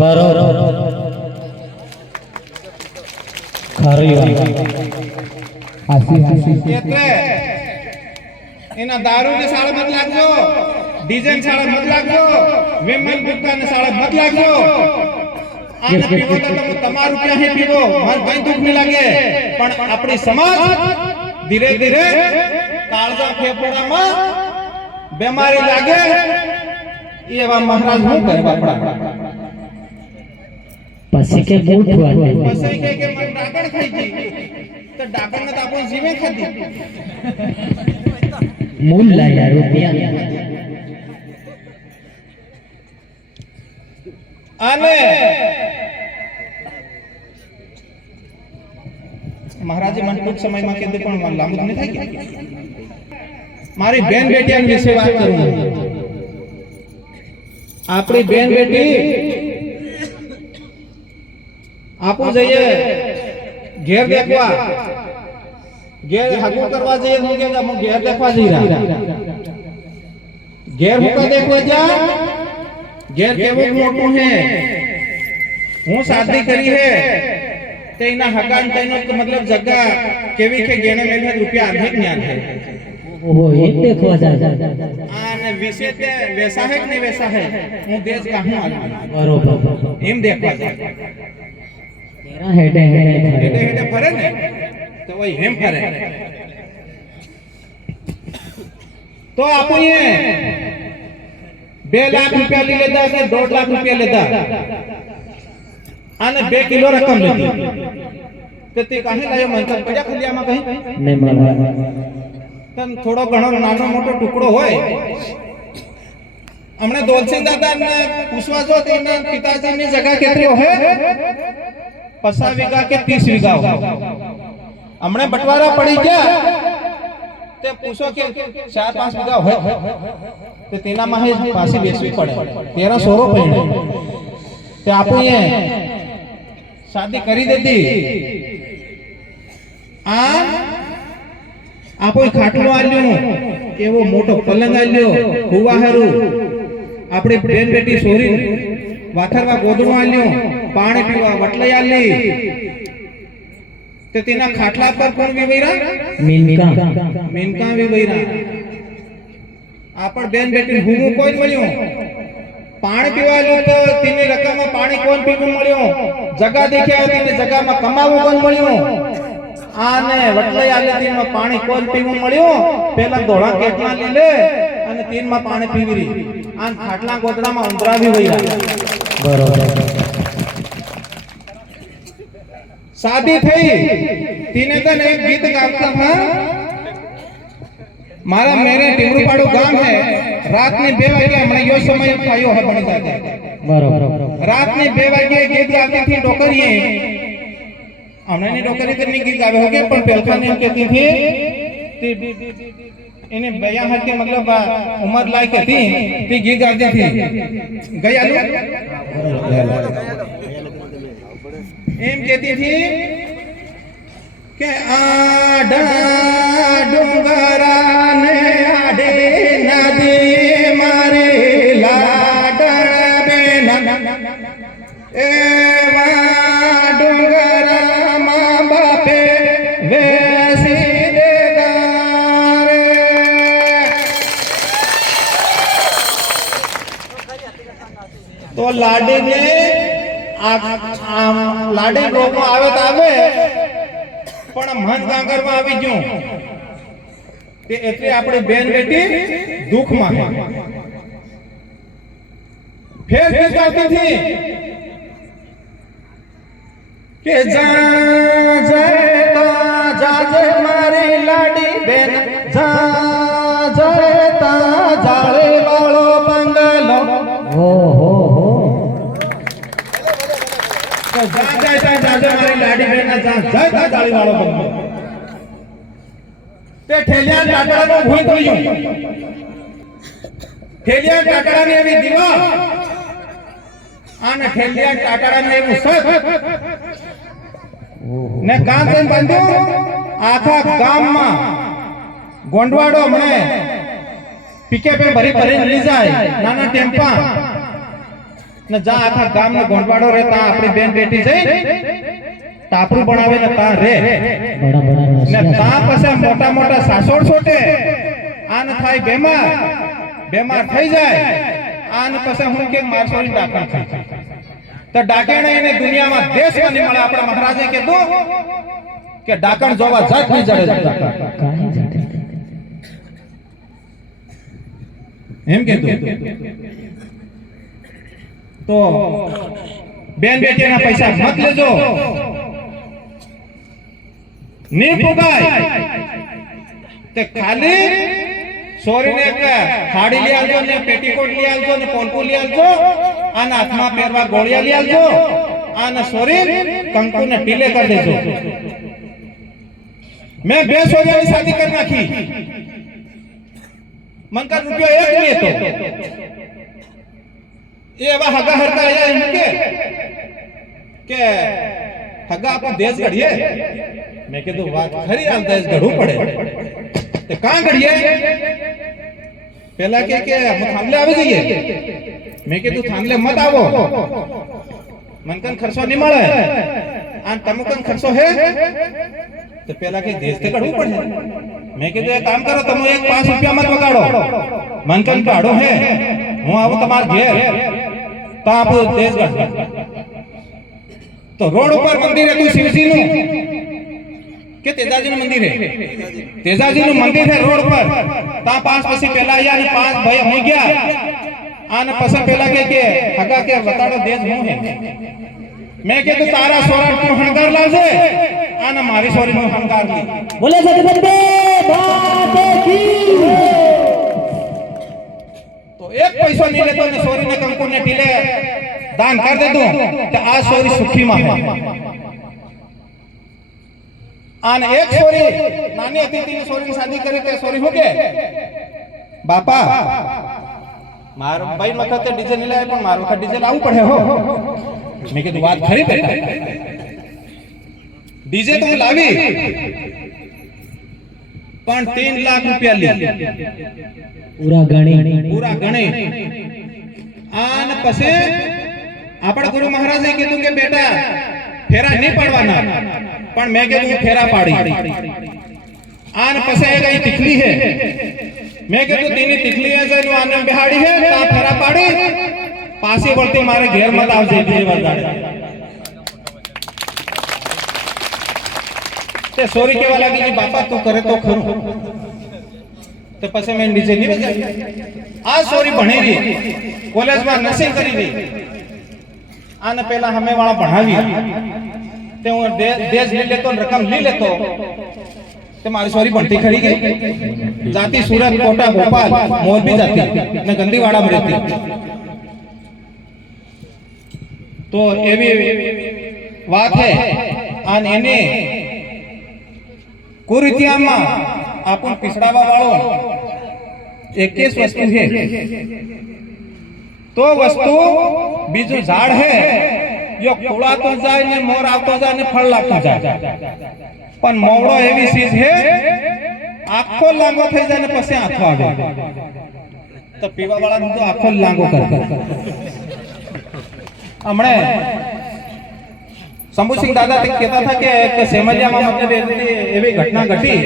બરોબર ખરી હાસી હાસી એટલે એના દારૂ ને સાળે મત લાગજો, ડીજે ને સાળે મત લાગજો, વિમલ ગુપ્તા ને સાળે મત લાગજો. આને પીવો તો તમે તમારું ક્યાં પીવો, મને કઈ દુઃખ નહીં લાગે, પણ આપણી સમાજ ધીરે ધીરે કાળજા ફેફડામાં બીમારી લાગે એવા મહારાજ શું કરે બાપડા. પછી કે બૂટ વાળે પછી કે મને ડાકણ ખાઈ ગઈ તો ડાકણ ને તો આપણે જીવે ખાધી મૂલ લાયા રૂપિયા આને મહારાજે મને ટૂંક સમયમાં કીધું પણ લાંબુ નહીં થાય કે મારી બેન બેટીયા વિશે વાત કરું. આપણી બેન બેટી આપું જઈએ ઘેર દેખવા, ઘેર હગું કરવા જઈએ તો કે હું ઘેર દેખવા જઈ રહ્યા. ઘેર મુકા દેખવા જા, ઘેર કેવું મોટું હે, હું શાદી કરી હે તેના હકાન તેનો મતલબ જગ્યા કેવી કે ગેણે મેલે રૂપિયા આધે જ્ઞાન હે. ઓહો એ દેખવા જા આને વિશે તે વેસા હે કે નહીં વેસા હે, હું દેશ કાહું આલું બરોબર એમ દેખવા જા. તેરા હેડે હેડે હેડે હેડે ફરે ને તો વહી હેમ ફરે. તો આપણે 2 લાખ રૂપિયા લઈ લેતા કે 1.5 લાખ રૂપિયા લેતા આને 2 કિલો રકમ લીધી તો તે કાહે લાયો મન તો પજા ખલિયામાં કહી નહીં મળવા તન થોડો ઘણો નાનો મોટો ટુકડો હોય. હમણે દોલસિંહ દાદાને પૂછવા જો તેના પિતાજીની જગ્યા કેટલી હોય, 50 વીઘા કે 30 વીઘા હોય. હમણે બટવારા પડી ગયા તે પૂછો કે 4-5 વીઘા હોય તો તેનામાં હે પાછી બેસવી પડે. તેરા સોરો પડે તે આપણે શાદી કરી દેતી. આ આપો ખાટલો આલ્યો, એવો મોટો પલંગ આલ્યો, હુવાહરું આપણે બેન બેટી સોરી વાથરવા ગોદડું આલ્યો, પાણી પીવા વટલાઈ આલી. તે તેના ખાટલા પર કોણ વિવૈરા? મીનકા વિવૈરા. આપણ બેન બેટી હુમું કોઈ મળ્યું, પાણી પીવા લ્યો તો તેની રકમમાં પાણી કોણ પીવું મળ્યું, જગા દેખ્યા તેની જગામાં કમાવું કોણ મળ્યું, આને વટલાઈ આલે તેમાં પાણી કોણ પીવું મળ્યું. પેલા ધોળા કેટલા લીલે અને તેનમાં પાણી પીવી. આન ખાટલા ગોદડામાં ઉંદરાવી વૈરા. બરોબર शादी थई तीने तन एक गीत गाता था. मारा मेरे टिमरूपाड़ू गांव है, रात ने 2 वागे हमने यो समय आयो है बनी जाते. बरोबर रात ने 2 वागे गीत गाती थी डोकरिए. हमने ने डोकरी करने गीत गावे हो गए पण पेलखा ने कहती थी इन्हें बया है के मतलब उम्र लायक थी ती गीत गाती थी. गया लो एम कहती थी के आडा डोंगरा ने आडे नदी मारे लाडण बेना एवा डोंगरा मां बापे वेसी देदारे. तो लाडी ने लाडी લોકો આવે તો આવે પણ મન ગાંગરમાં આવી ગયું તે એટલે આપણી બેન બેટી દુઃખમાં છે. ફેર ગીત ગાતી હતી કે જા જતા જાજે મારી લાડી બેન, જા જતા જાળે વાળો બંગલો. ઓહો મારી લાડી બેન જાળી વાળો બંગલો. તે ઠેલિયા ટાકડાનો ભૂઈ થયું. ઠેલિયા ટાકડાની એવી દીવા અને ઠેલિયા ટાકડાનું એવું સખ ને કાં તેમ બાંધ્યું. આખા ગામમાં ગોંડવાડો હમણે પીકે પે ભરી ભરી લઈ જાય નાના ટેમ્પા. ને જા આખા ગામનો ગોંડવાડો રે તા આપણી બેન બેટી જઈ ટાપરું બનાવે ને તા રે બડા બડા ને રસિયા તા પછી મોટા મોટા સાસોડ છોટે આન થાય બેમાર થઈ જાય આન પછી હું કે મારસોરી ડાકણ થાય તો ડાકેણે એને દુનિયામાં દેશમાં નહીં મળે. આપણા મહારાજે કીધું કે ડાકણ જોવા જાત નહીં જડે કાંઈ જાતે એમ કીધું. તો બેન બેટીના પૈસા મત લેજો, ની પુગાય તે ખાલી સોરીને એક સાડી લઈ આવજો ને પેટીકોટ લઈ આવજો ને પોલકું લઈ આવજો અને હાથમાં પહેરવા ગોળિયા લઈ આવજો અને સોરી કંકુ ને ટીલે કરી દેજો. મેં 2 સોરીની શાદી કરી નાખી, મનકા રૂપિયો એક નહીં હતો. એ એવા હગા હરતા આયા એમ કે હગા આપણો દેશ ઘડીએ. મેં કીધું વાત ખરી, આ દેશ ઘડવું પડે તે કાં ઘડીએ. પેલા કે અમે થાંભલે આવી જઈએ. મેં કીધું થાંભલે મત આવો, મનકન ખર્ચો નહીં મળે અને તમકન ખર્ચો હે તો પેલા કે દેશ તે ઘડવું પડે. મેં કીધું એક કામ કરો, તમે એક 5 રૂપિયા મત વગાડો, મનકન કાઢો હે, હું આવું તમાર ઘેર તો આપણો દેશ ઘડે. તો રોડ ઉપર મંદિર હતું શિવજીનું કે તેજાજીનું મંદિર હે? તેજાજીનું મંદિર છે રોડ પર. તા 5 પછી પેલા આયા અને 5 ભાઈ હોઈ ગયા અને પછી પેલા કે હગા કે બતાડો દેશ હું હે. મેં કીધું તારા સોરા નું હણગાર લાવજે અને મારી સોરી નું હણગાર લી. બોલે જગદંબે માતે કી. તો એક પૈસો નહીં લેતો ને સોરી ને કંકુ ને ટીલે દાન કરી દેતું તો આ સોરી સુખી માં હે. અને એક સોરી નાની હતી તેની સોરીની શાદી કરી તે સોરી હું કે બાપા મારો ભાઈ વખતે ડીજે નહીં લાવે પણ મારો વખત ડીજે લાવવું પડે હો. મેં કીધું વાત ખરી બેટા, ડીજે તો હું લાવી પણ 3 લાખ રૂપિયા લી પૂરા ગણી. આને પછી આપણા ગુરુ મહારાજે કીધું કે બેટા ફેરા નહીં પાડવાના, પણ મેં કીધું ફેરા પાડી. આને પછી એક અહીં તીખલી હે, મેં કીધું તેની તીખલી હે જેનું આને બેહાડી હે તા ફેરા પાડી પાછી વળતી મારે ઘેર મત આવજે બીજી વાર દાડે. તે સોરી કેવા લાગી કે બાપા તું કરે તો ખરું. તો પછી મેં નીચે નહીં બજાવી. આ સોરી ભણી ગઈ, કોલેજમાં નર્સિંગ કરી ગઈ. આને પેલા હમે વાળા ભણાવી તે હું દેશ લઈ લેતો ને રકમ લઈ લેતો તે મારી સોરી ભણતી ખરી ગઈ. જાતી સુરત, કોટા, ભોપાલ, મોરબી જાતી ને ગંદીવાડા રહેતી. તો એવી વાત હે. અને એને કુરીતિયામાં આપણ પીસડાવા વાળો એક જ વસ્તુ છે. તો વસ્તુ બીજું ઝાડ હે યો ખોળાતો જાય ને મોર આવતો જાય ને ફળ લાગતો જાય, પણ મોવડો એવી ચીજ હે આખો લાંગો થઈ જાય ને પછી આખો આવે. તો પીવા વાળા તો આખો લાંગો કરે. હમણે શંભુસિંહ દાદા કહેતા હતા કે સેમલિયામાં મતલબ એવી ઘટના ઘટી